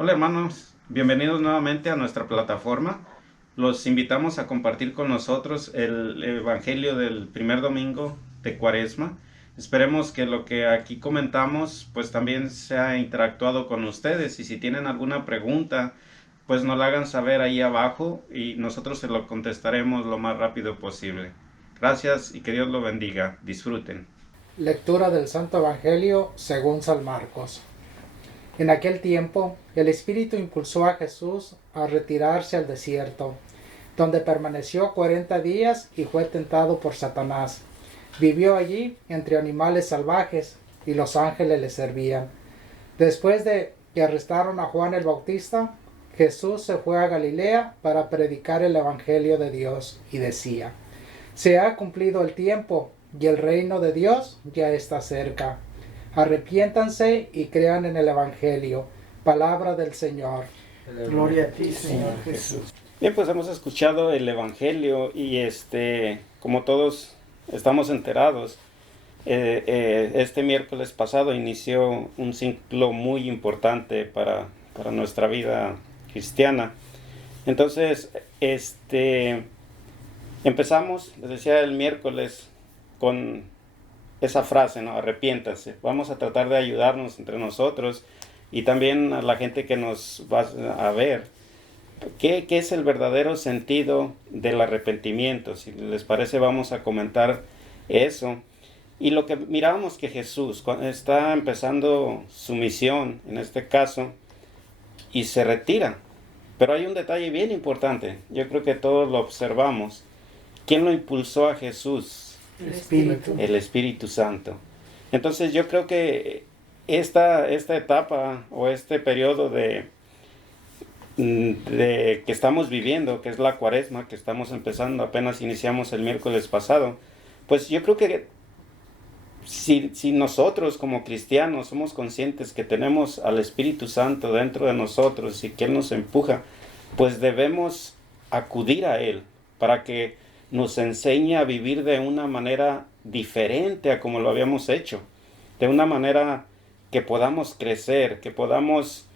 Hola hermanos, bienvenidos nuevamente a nuestra plataforma. Los invitamos a compartir con nosotros el Evangelio del primer domingo de Cuaresma. Esperemos que lo que aquí comentamos pues también sea interactuado con ustedes, y si tienen alguna pregunta pues nos la hagan saber ahí abajo y nosotros se lo contestaremos lo más rápido posible. Gracias y que Dios lo bendiga. Disfruten. Lectura del Santo Evangelio según San Marcos. En aquel tiempo, el Espíritu impulsó a Jesús a retirarse al desierto, donde permaneció 40 días y fue tentado por Satanás. Vivió allí entre animales salvajes y los ángeles le servían. Después de que arrestaron a Juan el Bautista, Jesús se fue a Galilea para predicar el Evangelio de Dios y decía: se ha cumplido el tiempo y el reino de Dios ya está cerca. Arrepiéntanse y crean en el Evangelio. Palabra del Señor. Gloria a ti, Señor Jesús. Bien, pues hemos escuchado el Evangelio y como todos estamos enterados, este miércoles pasado inició un ciclo muy importante para nuestra vida cristiana. Entonces, empezamos, les decía, el miércoles con esa frase, ¿no? Arrepiéntanse. Vamos a tratar de ayudarnos entre nosotros y también a la gente que nos va a ver. ¿Qué es el verdadero sentido del arrepentimiento? Si les parece, vamos a comentar eso. Y lo que mirábamos que Jesús está empezando su misión, en este caso, y se retira. Pero hay un detalle bien importante, yo creo que todos lo observamos. ¿Quién lo impulsó a Jesús? El Espíritu. El Espíritu Santo. Entonces yo creo que esta etapa o este periodo de que estamos viviendo, que es la Cuaresma, que estamos empezando, apenas iniciamos el miércoles pasado, pues yo creo que si nosotros como cristianos somos conscientes que tenemos al Espíritu Santo dentro de nosotros y que Él nos empuja, pues debemos acudir a Él para que nos enseñe a vivir de una manera diferente a como lo habíamos hecho, de una manera que podamos crecer, que podamos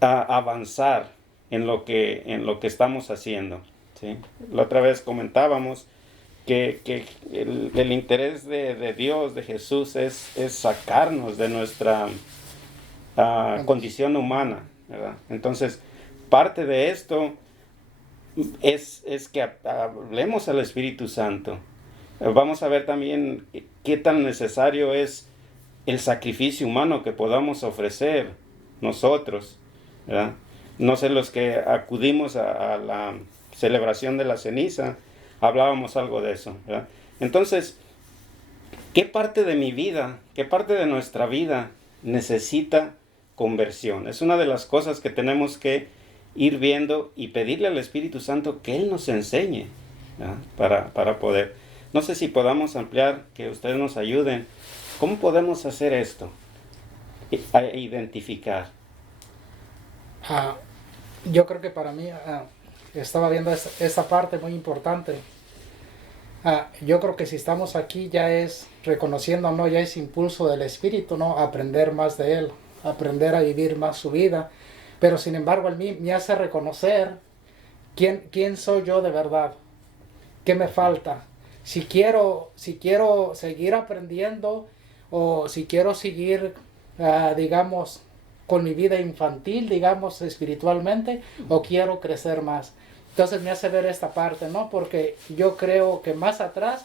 avanzar en lo que estamos haciendo, ¿sí? La otra vez comentábamos que el interés de Dios, de Jesús, es sacarnos de nuestra condición humana, ¿verdad? Entonces, parte de esto es que hablemos al Espíritu Santo. Vamos a ver también qué tan necesario es el sacrificio humano que podamos ofrecer nosotros, ¿verdad? No sé, los que acudimos a la celebración de la ceniza, hablábamos algo de eso, ¿verdad? Entonces, ¿qué parte de mi vida, qué parte de nuestra vida necesita conversión? Es una de las cosas que tenemos que ir viendo y pedirle al Espíritu Santo que Él nos enseñe, ¿verdad? Para poder. No sé si podamos ampliar, que ustedes nos ayuden. ¿Cómo podemos hacer esto? A identificar. Yo creo que para mí, estaba viendo esta parte muy importante. Yo creo que si estamos aquí ya es reconociendo, ¿no? Ya es impulso del Espíritu, ¿no? Aprender más de Él, aprender a vivir más su vida. Pero sin embargo, a mí me hace reconocer quién soy yo de verdad, qué me falta. Si quiero seguir aprendiendo o si quiero seguir, digamos, con mi vida infantil, digamos, espiritualmente, o quiero crecer más. Entonces me hace ver esta parte, ¿no? Porque yo creo que más atrás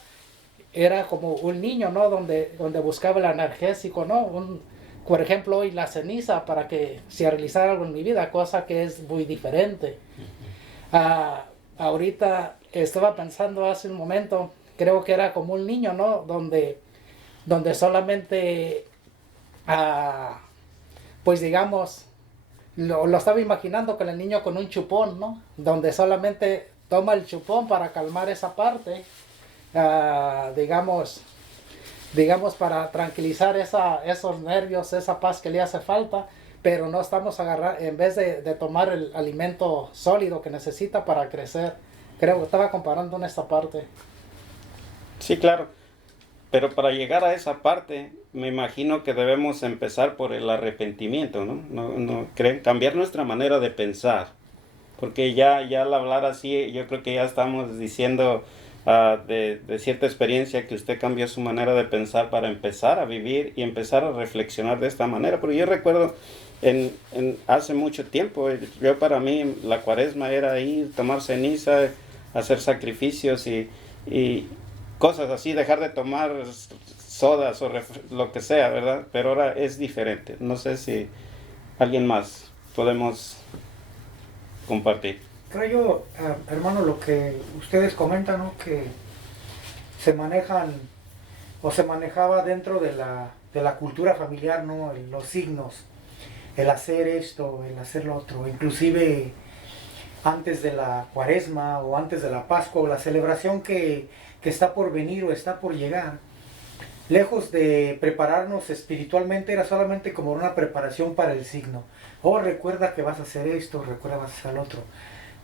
era como un niño, ¿no? Donde buscaba el analgésico, ¿no? Por ejemplo, hoy la ceniza para que se realizara algo en mi vida, cosa que es muy diferente. Ahorita estaba pensando hace un momento, creo que era como un niño, ¿no? Donde solamente, pues digamos, lo estaba imaginando con el niño con un chupón, ¿no? Donde solamente toma el chupón para calmar esa parte, digamos, para tranquilizar esos nervios, esa paz que le hace falta, pero no estamos agarrando, en vez de tomar el alimento sólido que necesita para crecer. Creo que estaba comparando en esta parte. Sí, claro. Pero para llegar a esa parte, me imagino que debemos empezar por el arrepentimiento, ¿no? Creen cambiar nuestra manera de pensar. Porque ya al hablar así, yo creo que ya estamos diciendo de cierta experiencia que usted cambió su manera de pensar para empezar a vivir y empezar a reflexionar de esta manera. Porque yo recuerdo hace mucho tiempo, yo para mí la cuaresma era ir, tomar ceniza, hacer sacrificios y cosas así, dejar de tomar sodas o lo que sea, ¿verdad? Pero ahora es diferente. No sé si alguien más podemos compartir. Creo yo, hermano, lo que ustedes comentan, ¿no? Que se manejan o se manejaba dentro de la cultura familiar, ¿no? Los signos, el hacer esto, el hacer lo otro, inclusive antes de la cuaresma o antes de la Pascua o la celebración que está por venir o está por llegar, lejos de prepararnos espiritualmente, era solamente como una preparación para el signo. Oh, recuerda que vas a hacer esto, recuerda que vas a hacer lo otro.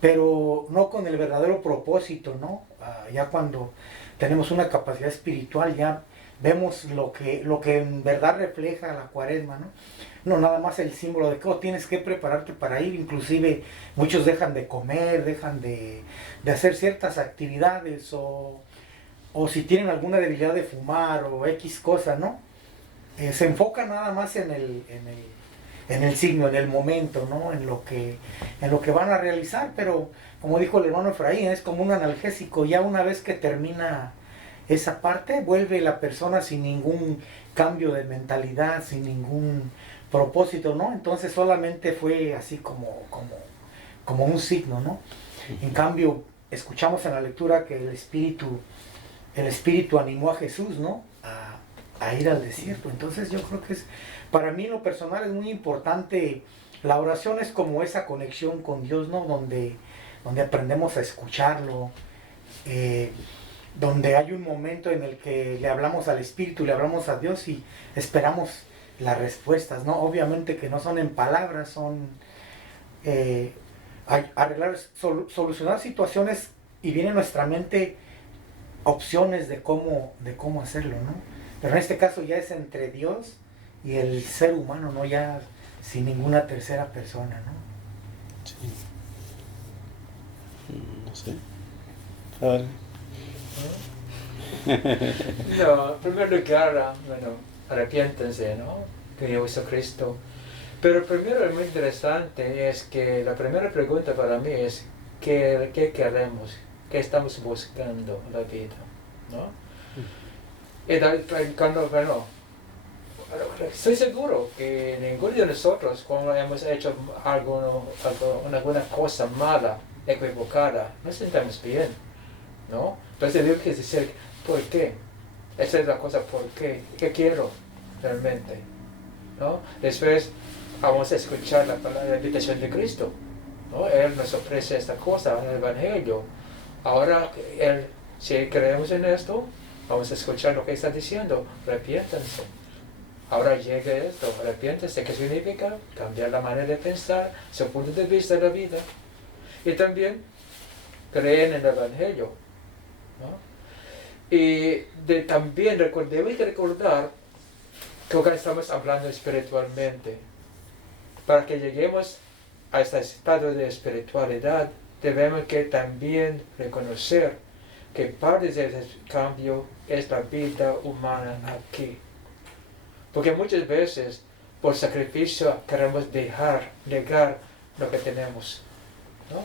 Pero no con el verdadero propósito, ¿no? Ya cuando tenemos una capacidad espiritual, ya vemos lo que en verdad refleja la cuaresma, ¿no? No nada más el símbolo de que tienes que prepararte para ir. Inclusive muchos dejan de comer, dejan de hacer ciertas actividades o si tienen alguna debilidad de fumar o X cosa, ¿no? Se enfocan nada más en el signo, en el momento, ¿no? En lo que van a realizar, pero como dijo el hermano Efraín, es como un analgésico. Ya una vez que termina esa parte, vuelve la persona sin ningún cambio de mentalidad, sin ningún propósito, ¿no? Entonces solamente fue así como un signo, ¿no? En cambio, escuchamos en la lectura que el Espíritu animó a Jesús, ¿no? A ir al desierto. Entonces yo creo que para mí en lo personal es muy importante. La oración es como esa conexión con Dios, ¿no? Donde aprendemos a escucharlo, donde hay un momento en el que le hablamos al Espíritu, le hablamos a Dios y esperamos las respuestas, ¿no? Obviamente que no son en palabras, son arreglar, solucionar situaciones, y viene a nuestra mente opciones de cómo hacerlo, ¿no? Pero en este caso ya es entre Dios y el ser humano, ¿no? Ya sin ninguna tercera persona, ¿no? Sí. No sé. A ver. No, en primer lugar, arrepiéntense, ¿no? Que Jesucristo. Pero primero es muy interesante, es que la primera pregunta para mí es ¿qué queremos? ¿Qué estamos buscando en la vida? ¿No? Y cuando, estoy seguro que ninguno de nosotros, cuando hemos hecho alguna cosa mala, equivocada, nos sentimos bien, ¿no? Entonces tenemos que decir, ¿por qué? Esa es la cosa, ¿por qué? ¿Qué quiero realmente? ¿No? Después vamos a escuchar la invitación de Cristo, ¿no? Él nos ofrece esta cosa en el Evangelio. Ahora, si creemos en esto, vamos a escuchar lo que está diciendo. Arrepiéntanse. Ahora llega esto. Arrepiéntanse. ¿Qué significa? Cambiar la manera de pensar, su punto de vista de la vida. Y también creen en el Evangelio, ¿no? Y también debemos recordar que acá estamos hablando espiritualmente. Para que lleguemos a este estado de espiritualidad, debemos que también reconocer que parte de ese cambio es la vida humana aquí. Porque muchas veces, por sacrificio, queremos negar lo que tenemos, ¿no?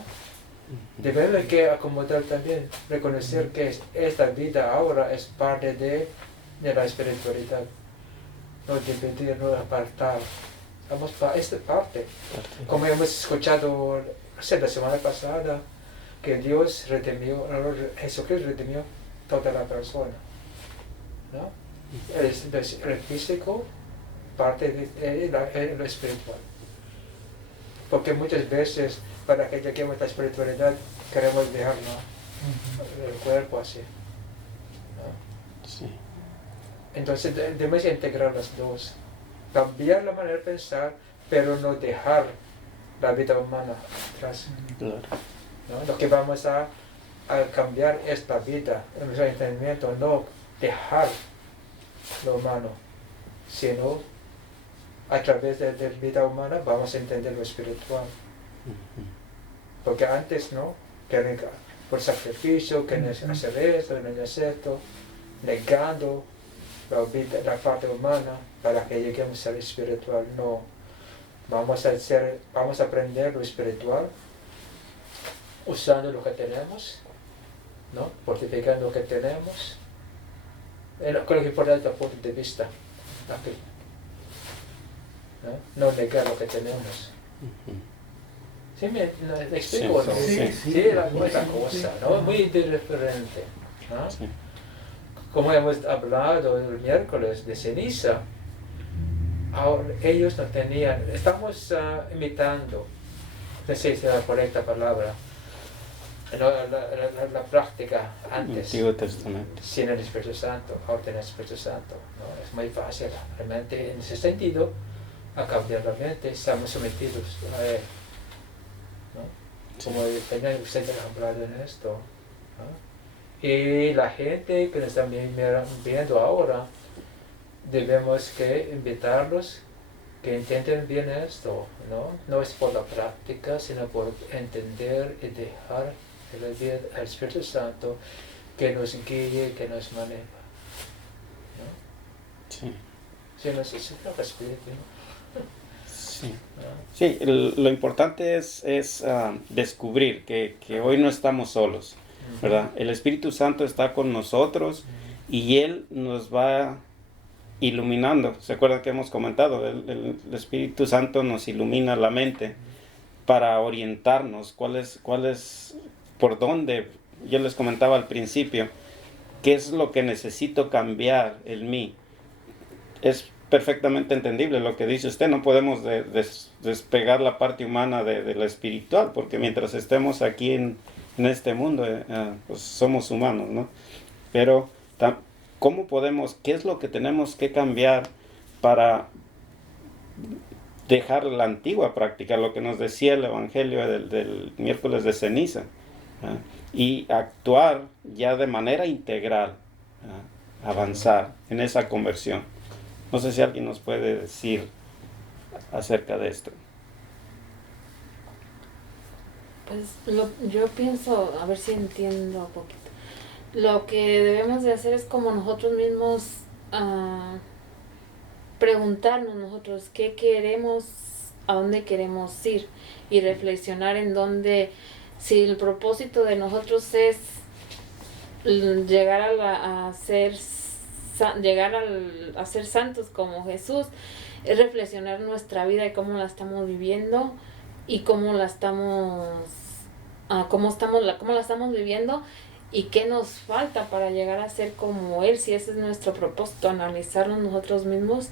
Debemos que acomodar también, reconocer que esta vida ahora es parte de la espiritualidad. No dividir, no apartar. Vamos para esta parte. Como hemos escuchado la semana pasada, que Dios redimió, Jesucristo redimió toda la persona, ¿no? El físico, parte de lo espiritual. Porque muchas veces, para que lleguemos a la espiritualidad, queremos dejarlo el cuerpo así, ¿no? Sí. Entonces debemos integrar las dos. Cambiar la manera de pensar, pero no dejar la vida humana atrás. Claro. ¿No? Lo que vamos a cambiar esta vida, nuestro entendimiento, no dejar lo humano, sino a través de la vida humana vamos a entender lo espiritual. Porque antes, ¿no? Que por sacrificio, que no es hacer esto, no es esto, negando la parte humana para que lleguemos al espiritual. No, vamos a aprender lo espiritual usando lo que tenemos, ¿no? Fortificando lo que tenemos. Creo que importante el punto de vista aquí, ¿no? No negar lo que tenemos. ¿Sí me explico? Sí, ¿no? sí. Era otra cosa, ¿no? Muy diferente, ¿no? Sí. Como hemos hablado el miércoles de ceniza, ahora ellos no tenían, estamos imitando, no sé si es la correcta palabra, no, la práctica antes, Antiguo Testamento. sin el Espíritu Santo, ahora tenemos el Espíritu Santo, ¿no? Es muy fácil, realmente en ese sentido, a cambiar la mente, estamos sometidos a él, ¿no? Como tenían ustedes hablado en esto, ¿no? Y la gente que nos están viendo ahora, debemos que invitarlos que entiendan bien esto, ¿no? No es por la práctica, sino por entender y dejar el Espíritu Santo que nos guíe, que nos maneja, ¿no? Sí. Sí, no sé si es el Espíritu, ¿no? Sí. ¿No? Sí, lo importante es descubrir que hoy no estamos solos, ¿verdad? El Espíritu Santo está con nosotros y Él nos va iluminando. ¿Se acuerdan que hemos comentado? El Espíritu Santo nos ilumina la mente para orientarnos por dónde. Yo les comentaba al principio, qué es lo que necesito cambiar en mí. Es perfectamente entendible lo que dice usted. No podemos despegar la parte humana de la espiritual, porque mientras estemos aquí en este mundo, pues somos humanos, ¿no? Pero ¿cómo podemos, qué es lo que tenemos que cambiar para dejar la antigua práctica, lo que nos decía el Evangelio del miércoles de ceniza, y actuar ya de manera integral, avanzar en esa conversión? No sé si alguien nos puede decir acerca de esto. Pues yo pienso, a ver si entiendo un poquito. Lo que debemos de hacer es como nosotros mismos preguntarnos nosotros qué queremos, a dónde queremos ir y reflexionar en dónde, si el propósito de nosotros es llegar a ser santos como Jesús, es reflexionar nuestra vida y cómo la estamos viviendo y cómo la estamos viviendo y qué nos falta para llegar a ser como Él, si ese es nuestro propósito, analizarnos nosotros mismos,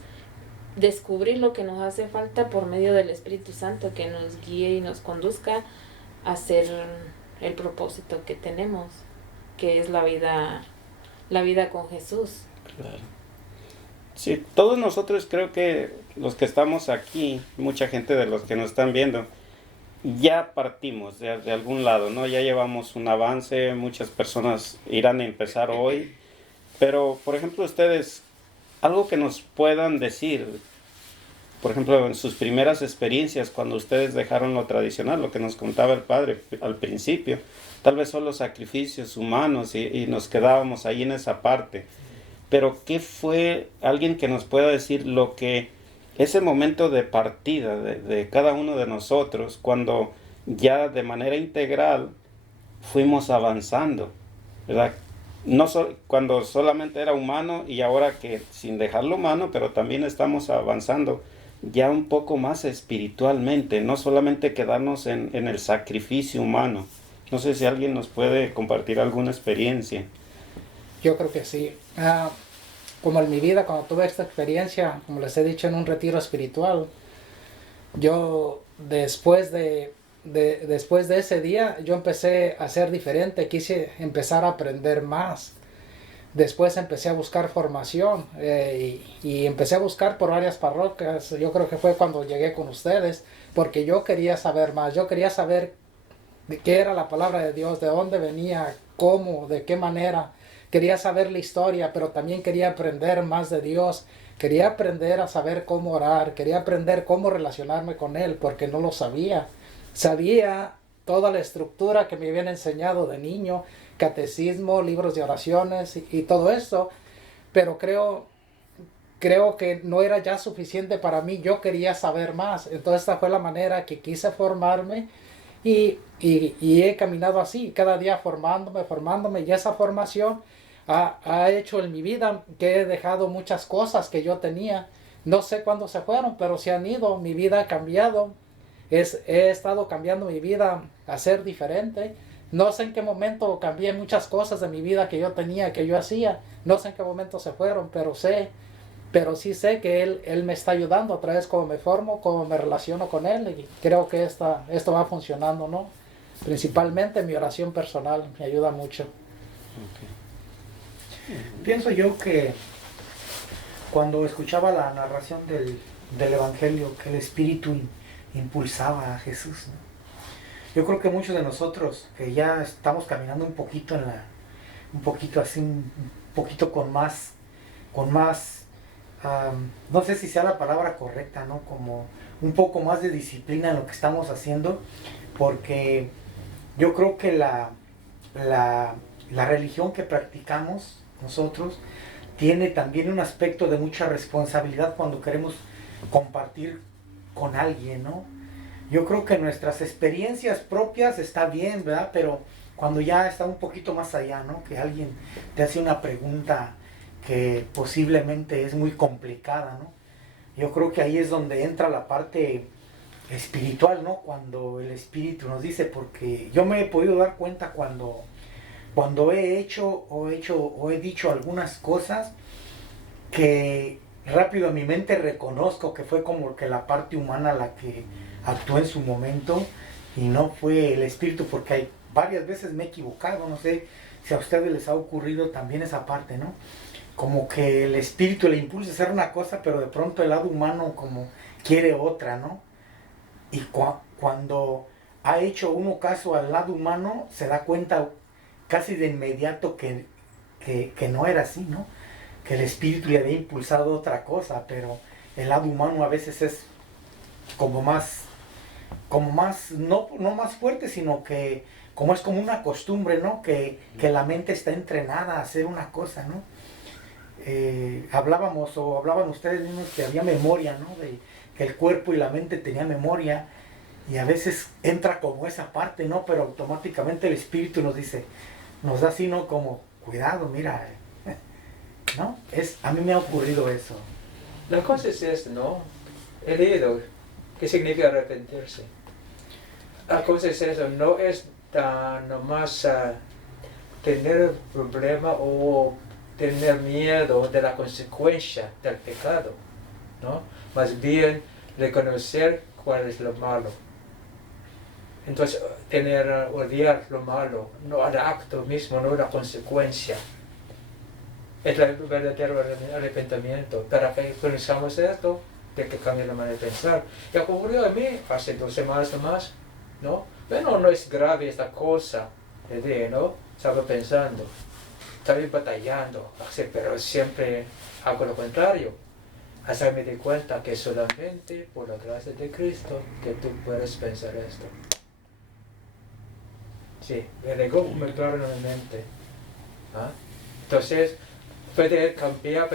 descubrir lo que nos hace falta por medio del Espíritu Santo que nos guíe y nos conduzca a hacer el propósito que tenemos, que es la vida con Jesús. Claro. Sí, todos nosotros, creo que los que estamos aquí, mucha gente de los que nos están viendo, ya partimos de algún lado, ¿no? Ya llevamos un avance, muchas personas irán a empezar hoy, pero, por ejemplo, ustedes, algo que nos puedan decir, por ejemplo, en sus primeras experiencias, cuando ustedes dejaron lo tradicional, lo que nos contaba el Padre al principio, tal vez solo sacrificios humanos y nos quedábamos ahí en esa parte, pero ¿qué fue alguien que nos pueda decir lo que ese momento de partida de cada uno de nosotros, cuando ya de manera integral fuimos avanzando, ¿verdad? No cuando solamente era humano y ahora que sin dejarlo humano, pero también estamos avanzando ya un poco más espiritualmente, no solamente quedarnos en el sacrificio humano. No sé si alguien nos puede compartir alguna experiencia. Yo creo que sí. Como en mi vida, cuando tuve esta experiencia, como les he dicho, en un retiro espiritual, yo después de ese día, yo empecé a ser diferente, quise empezar a aprender más. Después empecé a buscar formación y empecé a buscar por varias parroquias. Yo creo que fue cuando llegué con ustedes, porque yo quería saber más, yo quería saber de qué era la palabra de Dios, de dónde venía, cómo, de qué manera. quería saber la historia, pero también quería aprender más de Dios. Quería aprender a saber cómo orar, quería aprender cómo relacionarme con Él, porque no lo sabía. Sabía toda la estructura que me habían enseñado de niño, catecismo, libros de oraciones y todo eso, pero creo que no era ya suficiente para mí. Yo quería saber más. Entonces esta fue la manera que quise formarme y he caminado así, cada día formándome, y esa formación ha hecho en mi vida que he dejado muchas cosas que yo tenía. No sé cuándo se fueron, pero se han ido. Mi vida ha cambiado. He estado cambiando mi vida a ser diferente. No sé en qué momento cambié muchas cosas de mi vida que yo tenía, que yo hacía. No sé en qué momento se fueron, pero sí sé que Él me está ayudando a través de cómo me formo, cómo me relaciono con Él, y creo que esto va funcionando, ¿no? Principalmente mi oración personal me ayuda mucho. Pienso yo que cuando escuchaba la narración del Evangelio, que el Espíritu impulsaba a Jesús, ¿no? Yo creo que muchos de nosotros que ya estamos caminando un poquito un poquito así, un poquito con más, no sé si sea la palabra correcta, ¿no? Como un poco más de disciplina en lo que estamos haciendo, porque yo creo que la religión que practicamos nosotros tiene también un aspecto de mucha responsabilidad cuando queremos compartir con alguien, ¿no? Yo creo que nuestras experiencias propias está bien, ¿verdad? Pero cuando ya está un poquito más allá, ¿no? Que alguien te hace una pregunta que posiblemente es muy complicada, ¿no? Yo creo que ahí es donde entra la parte espiritual, ¿no? Cuando el Espíritu nos dice, porque yo me he podido dar cuenta cuando he hecho o he dicho algunas cosas que rápido en mi mente reconozco que fue como que la parte humana la que actuó en su momento y no fue el Espíritu, porque hay varias veces me he equivocado. No sé si a ustedes les ha ocurrido también esa parte, ¿no? Como que el Espíritu le impulsa a hacer una cosa, pero de pronto el lado humano como quiere otra, ¿no? Y cuando ha hecho uno caso al lado humano, se da cuenta casi de inmediato que no era así, ¿no? Que el Espíritu le había impulsado otra cosa, pero el lado humano a veces es como más, no más fuerte, sino que como es como una costumbre, ¿no? Que la mente está entrenada a hacer una cosa, ¿no? Hablaban ustedes mismos que había memoria, ¿no? De que el cuerpo y la mente tenían memoria, y a veces entra como esa parte, ¿no? Pero automáticamente el Espíritu nos da así, ¿no? Como, cuidado, mira, ¿no? A mí me ha ocurrido eso. La cosa es esto, ¿no? He leído qué significa arrepentirse. La cosa es eso, no es nomás tener problema o tener miedo de la consecuencia del pecado, ¿no? Más bien reconocer cuál es lo malo. Entonces, odiar lo malo, no el acto mismo, no la consecuencia. Es el verdadero arrepentimiento. Para que conozcamos esto, de que cambie la manera de pensar. Y ocurrió a mí hace 2 semanas nomás, ¿no? Bueno, no es grave esta cosa, ¿no? Estaba pensando, estaba batallando, pero siempre hago lo contrario. Hasta me di cuenta que solamente por la gracia de Cristo que tú puedes pensar esto. Sí, me llegó muy claro en mi mente. ¿Ah? Entonces, puede cambiar,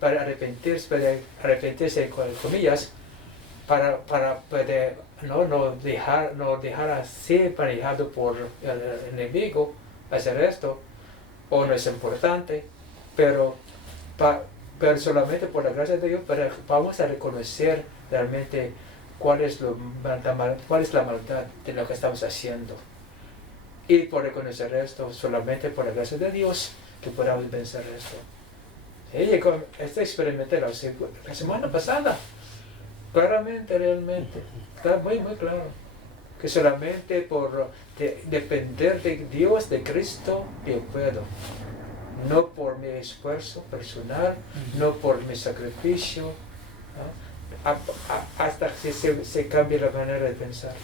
para arrepentirse con comillas, para poder no dejar así manejado por el enemigo hacer esto, o no es importante, pero solamente por la gracia de Dios vamos a reconocer realmente cuál es la maldad de lo que estamos haciendo. Y por reconocer esto, solamente por la gracia de Dios, que podamos vencer esto. Esto experimenté la semana pasada, claramente, realmente, está muy, muy claro, que solamente por depender de Dios, de Cristo, yo puedo. No por mi esfuerzo personal, no por mi sacrificio, ¿no? Hasta que se cambie la manera de pensar.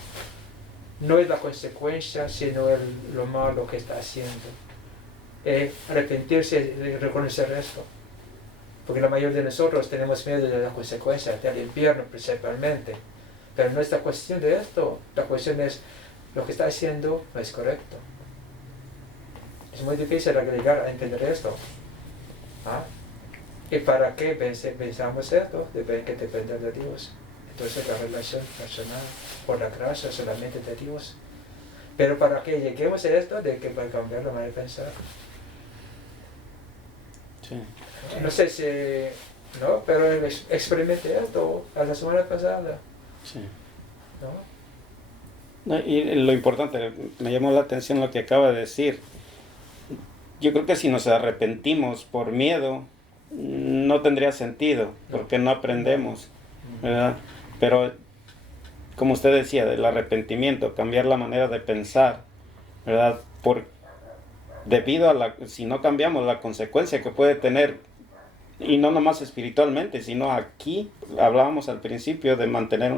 No es la consecuencia, sino lo malo que está haciendo. arrepentirse y reconocer esto. Porque la mayoría de nosotros tenemos miedo de las consecuencias, del infierno principalmente. Pero no es la cuestión de esto, la cuestión es lo que está haciendo no es correcto. Es muy difícil llegar a entender esto. ¿Ah? ¿Y para qué pensamos esto? Debe que depender de Dios. Entonces la relación personal por la gracia solamente de Dios. Pero para que lleguemos a esto, de que va a cambiar la manera de pensar. Sí. No sé si, no, pero experimenté esto a la semana pasada. Sí. ¿No? No, y lo importante, me llamó la atención lo que acaba de decir. Yo creo que si nos arrepentimos por miedo, no tendría sentido, porque no aprendemos, ¿verdad? Pero, como usted decía, del arrepentimiento, cambiar la manera de pensar, ¿verdad? Debido a si no cambiamos la consecuencia que puede tener, y no nomás espiritualmente, sino aquí, hablábamos al principio de mantener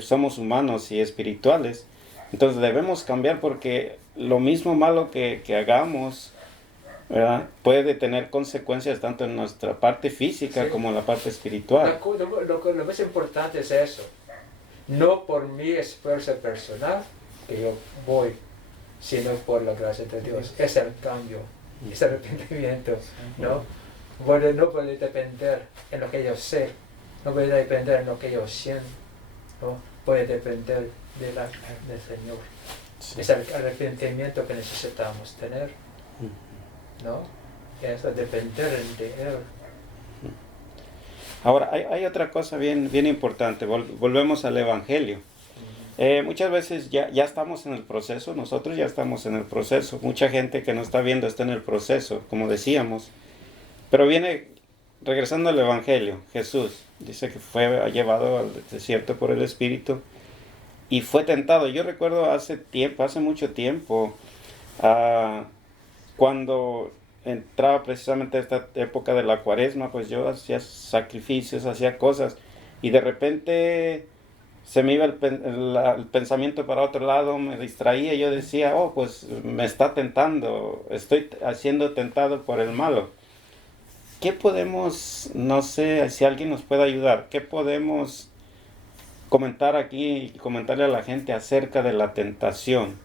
somos humanos y espirituales, entonces debemos cambiar porque lo mismo malo que hagamos, ¿verdad? Puede tener consecuencias tanto en nuestra parte física como en la parte espiritual. Lo más importante es eso. No por mi esfuerzo personal que yo voy, sino por la gracia de Dios. Es el cambio, es el arrepentimiento, ¿no? No puede depender en lo que yo sé, no puede depender en lo que yo siento, ¿no? Puede depender del Señor. Sí. Es el arrepentimiento que necesitamos tener, ¿no? Es depender de Él. Ahora, hay otra cosa bien importante, volvemos al Evangelio. Muchas veces ya estamos en el proceso, nosotros ya estamos en el proceso, mucha gente que nos está viendo está en el proceso, como decíamos, pero regresando al Evangelio, Jesús dice que fue llevado al desierto por el Espíritu y fue tentado. Yo recuerdo hace mucho tiempo, cuando entraba precisamente esta época de la Cuaresma, pues yo hacía sacrificios, hacía cosas, y de repente se me iba el pensamiento para otro lado, me distraía, y yo decía, pues me está tentando, estoy siendo tentado por el malo. ¿Qué podemos, no sé si alguien nos puede ayudar, qué podemos comentar aquí y comentarle a la gente acerca de la tentación?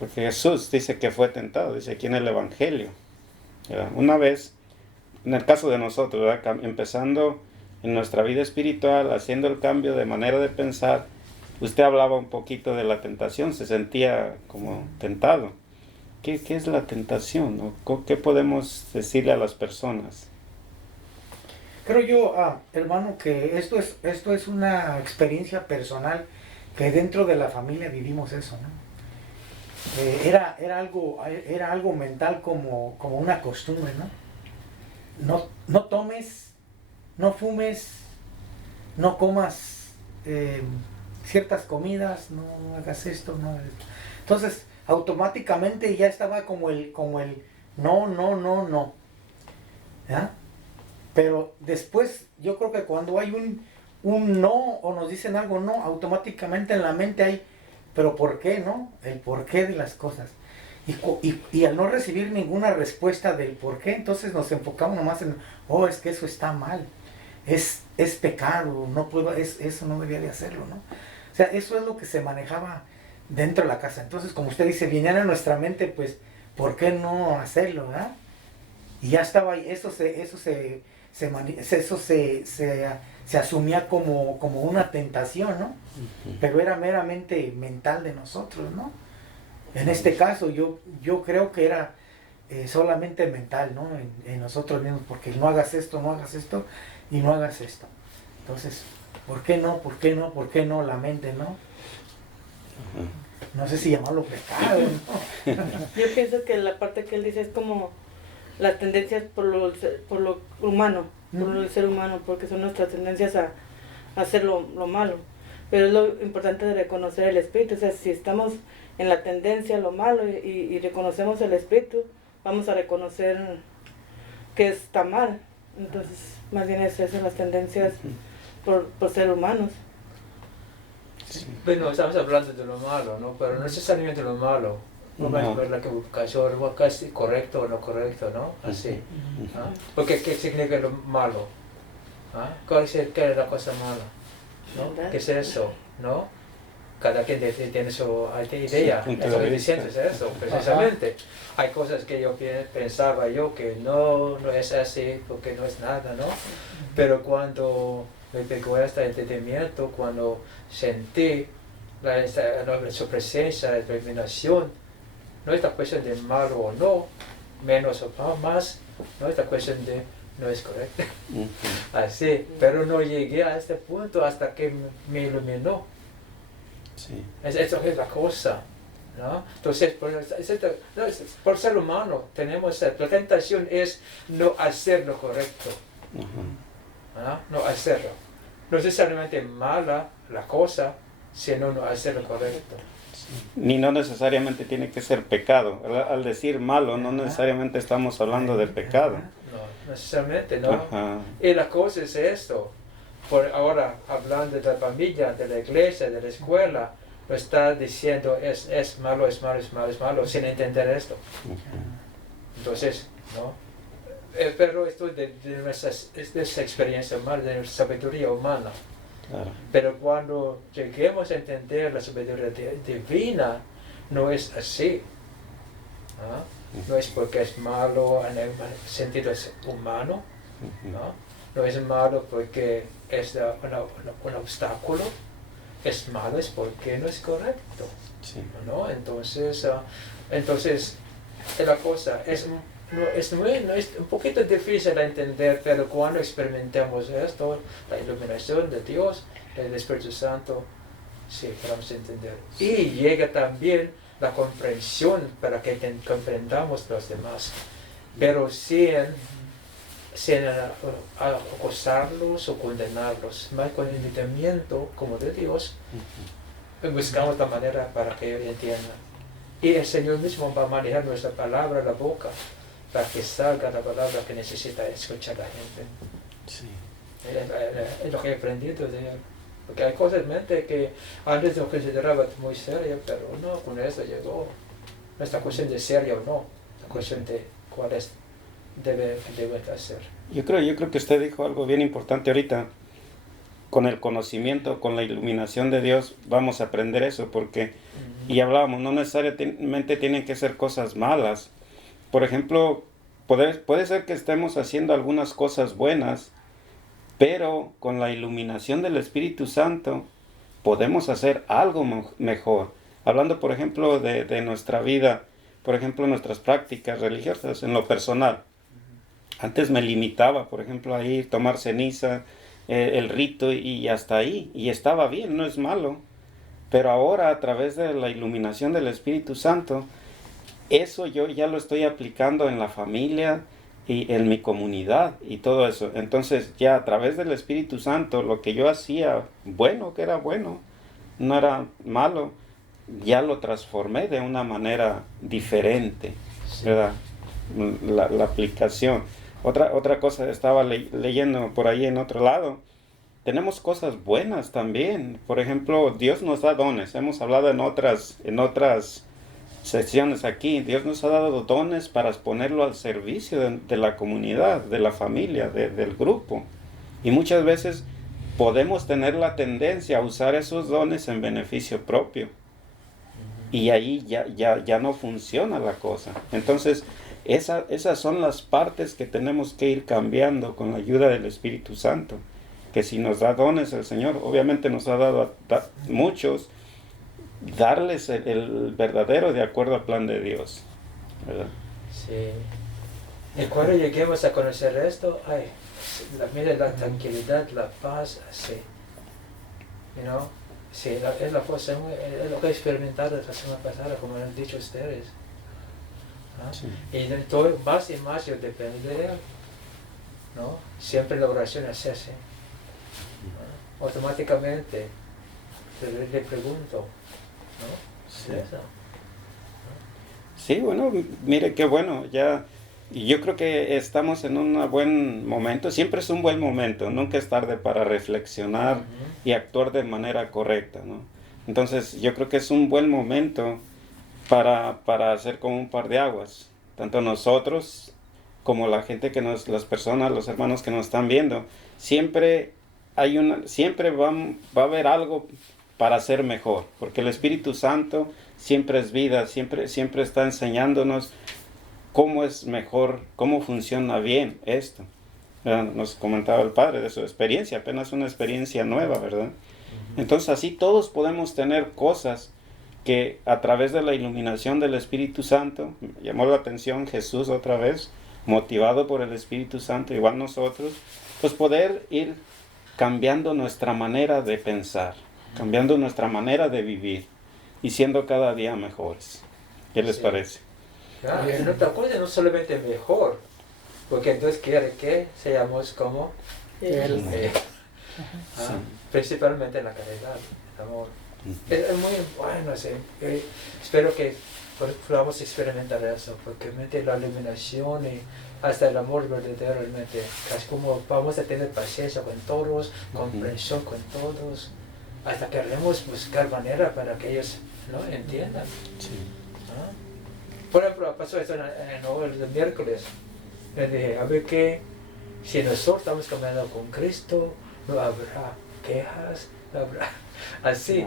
Porque Jesús dice que fue tentado, dice aquí en el Evangelio, ¿verdad? Una vez, en el caso de nosotros, ¿verdad? Empezando en nuestra vida espiritual, haciendo el cambio de manera de pensar, usted hablaba un poquito de la tentación, se sentía como tentado. ¿Qué es la tentación? ¿O qué podemos decirle a las personas? Creo yo, hermano, que esto es una experiencia personal que dentro de la familia vivimos eso, ¿no? Era algo mental como una costumbre, ¿no? No tomes, no fumes, no comas ciertas comidas, no hagas esto, no hagas esto. Entonces, automáticamente ya estaba como el no. ¿Ya? Pero después, yo creo que cuando hay un no o nos dicen algo no, automáticamente en la mente hay, pero ¿por qué no? El porqué de las cosas. Y al no recibir ninguna respuesta del por qué, entonces nos enfocamos nomás en, es que eso está mal, es pecado, no puedo, eso no debería de hacerlo, ¿no? O sea, eso es lo que se manejaba dentro de la casa. Entonces, como usted dice, vinieron a nuestra mente, pues, ¿por qué no hacerlo, verdad? Y ya estaba ahí, eso se asumía como una tentación, ¿no? Pero era meramente mental de nosotros, ¿no? En este caso yo creo que era solamente mental, ¿no? En nosotros mismos, porque no hagas esto y no hagas esto. Entonces, ¿por qué no? La mente, ¿no? No sé si llamarlo pecado, ¿no? Yo pienso que la parte que él dice es como las tendencias por lo humano, por el ser humano, porque son nuestras tendencias a hacer lo malo. Pero es lo importante de reconocer el espíritu. O sea, si estamos en la tendencia a lo malo y reconocemos el espíritu, vamos a reconocer que está mal. Entonces, más bien es eso, las tendencias por ser humanos. Sí. Bueno, estamos hablando de lo malo, ¿no? Pero no necesariamente lo malo. No más por la equivocación, o casi correcto o no correcto, ¿no? Así. ¿Ah? Porque ¿qué significa lo malo? ¿Ah? ¿Qué es la cosa mala? ¿No? ¿Qué es eso? ¿No? Cada quien tiene su idea, Sí, eso que diciendo es eso, precisamente. Hay cosas que yo pensaba yo que no es así, porque no es nada, ¿no? Pero me pegó este entendimiento, cuando sentí su presencia, la iluminación, no es la cuestión de malo o no, menos o más, no es la cuestión de no es correcto. Así, pero no llegué a este punto hasta que me iluminó. Sí. Eso es la cosa, ¿no? Entonces, por ser humano, tenemos la tentación es no hacer lo correcto, ¿no? No hacerlo. No es necesariamente mala la cosa, sino no hacer lo correcto. Ni no necesariamente tiene que ser pecado. Al decir malo, no necesariamente estamos hablando de pecado. No, necesariamente, ¿no? Ajá. Y la cosa es esto. Por ahora, hablando de la familia, de la iglesia, de la escuela, lo está diciendo es malo, sin entender esto. Entonces, ¿no? Pero esto de nuestra experiencia humana, de nuestra sabiduría humana. Claro. Pero cuando lleguemos a entender la sabiduría divina, no es así. ¿Ah? No es porque es malo en el sentido humano, ¿no? No es malo porque es un obstáculo, es malo es porque no es correcto, Sí. ¿no? Entonces la cosa es un poquito difícil de entender, pero cuando experimentamos esto, la iluminación de Dios, del Espíritu Santo, sí, podemos entender. Y llega también la comprensión para que comprendamos los demás, pero sin acusarlos o condenarlos, más con el entendimiento como de Dios, buscamos la manera para que ellos entiendan. Y el Señor mismo va a manejar nuestra palabra, la boca, para que salga la palabra que necesita escuchar la gente. Sí. Es lo que he aprendido de él. Porque hay cosas en mente que antes lo consideraba muy serio, pero no, con eso llegó. No es la cuestión de serio o no, la cuestión de cuál es debe hacer. Yo creo que usted dijo algo bien importante ahorita. Con el conocimiento, con la iluminación de Dios, vamos a aprender eso, porque, y hablábamos, no necesariamente tienen que ser cosas malas. Por ejemplo, puede ser que estemos haciendo algunas cosas buenas, pero con la iluminación del Espíritu Santo podemos hacer algo mejor. Hablando, por ejemplo, de nuestra vida, por ejemplo, nuestras prácticas religiosas en lo personal. Antes me limitaba, por ejemplo, a ir, tomar ceniza, el rito y hasta ahí. Y estaba bien, no es malo. Pero ahora, a través de la iluminación del Espíritu Santo, eso yo ya lo estoy aplicando en la familia y en mi comunidad y todo eso. Entonces ya a través del Espíritu Santo, lo que yo hacía bueno, que era bueno, no era malo, ya lo transformé de una manera diferente, ¿verdad? La aplicación. Otra cosa, estaba leyendo por ahí en otro lado, tenemos cosas buenas también. Por ejemplo, Dios nos da dones. Hemos hablado en otras sesiones aquí. Dios nos ha dado dones para ponerlo al servicio de la comunidad, de la familia, del grupo. Y muchas veces podemos tener la tendencia a usar esos dones en beneficio propio. Y ahí ya no funciona la cosa. Entonces, esas son las partes que tenemos que ir cambiando con la ayuda del Espíritu Santo. Que si nos da dones el Señor, obviamente nos ha dado a muchos, darles el verdadero de acuerdo al plan de Dios, ¿verdad? Sí. Y cuando lleguemos a conocer esto, mira la tranquilidad, la paz, así. Sí, es la cosa, es lo que he experimentado la semana pasada, como han dicho ustedes. ¿No? Sí. Y todo, más y más yo dependo de Él, ¿no? Siempre la oración es así. ¿No? Automáticamente le pregunto, ¿no? Sí. Eso. Sí, bueno, mire qué bueno, yo creo que estamos en un buen momento, siempre es un buen momento, nunca es tarde para reflexionar y actuar de manera correcta, ¿no? Entonces yo creo que es un buen momento para ser como un par de aguas. Tanto nosotros como la gente las personas, los hermanos que nos están viendo. Siempre va a haber algo para ser mejor, porque el Espíritu Santo siempre es vida, siempre está enseñándonos cómo es mejor, cómo funciona bien esto. Nos comentaba el padre de su experiencia, apenas una experiencia nueva, ¿verdad? Entonces así todos podemos tener cosas que a través de la iluminación del Espíritu Santo, me llamó la atención Jesús otra vez, motivado por el Espíritu Santo, igual nosotros, pues poder ir cambiando nuestra manera de pensar, cambiando nuestra manera de vivir y siendo cada día mejores. ¿Qué les parece? Claro, en otra cosa no solamente mejor, porque entonces quiere que seamos como Él. principalmente en la caridad, el amor. Es muy bueno, sí. Espero que podamos experimentar eso, porque realmente la iluminación y hasta el amor verdadero, realmente, es como vamos a tener paciencia con todos, comprensión con todos, hasta queremos buscar manera para que ellos ¿no? entiendan. Sí. Por ejemplo, pasó eso el miércoles. Le dije, a ver que si nosotros estamos caminando con Cristo, no habrá quejas, no habrá... Así,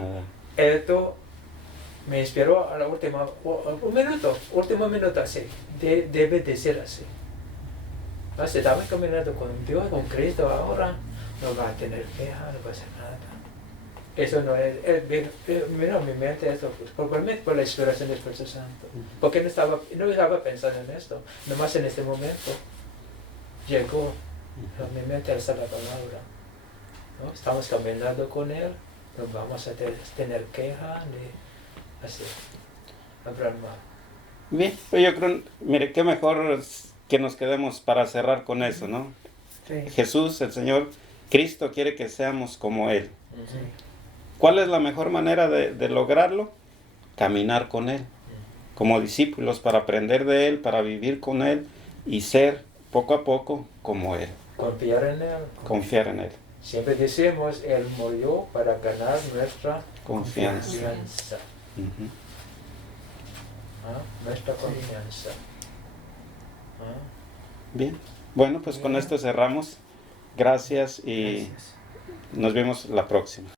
esto me inspiró a la último minuto así, debe de ser así. Si estamos caminando con Dios, con Cristo ahora, no va a tener queja, no va a hacer nada. Eso no es, mira mi mente esto, por la inspiración del Espíritu Santo. Porque no estaba pensando en esto, nomás en este momento llegó a mi mente esa la palabra. ¿No? Estamos caminando con Él, no vamos a tener queja ni así, habrá mal. Bien, pues yo creo, mire, qué mejor que nos quedemos para cerrar con eso, ¿no? Sí. Jesús, el Señor, Cristo quiere que seamos como Él. Sí. ¿Cuál es la mejor manera de lograrlo? Caminar con Él, como discípulos, para aprender de Él, para vivir con Él y ser poco a poco como Él. Confiar en Él. Confiar en Él. Siempre decimos, Él murió para ganar nuestra Confianza. confianza. Nuestra confianza. Bien. Bueno, pues con esto cerramos. Gracias y nos vemos la próxima.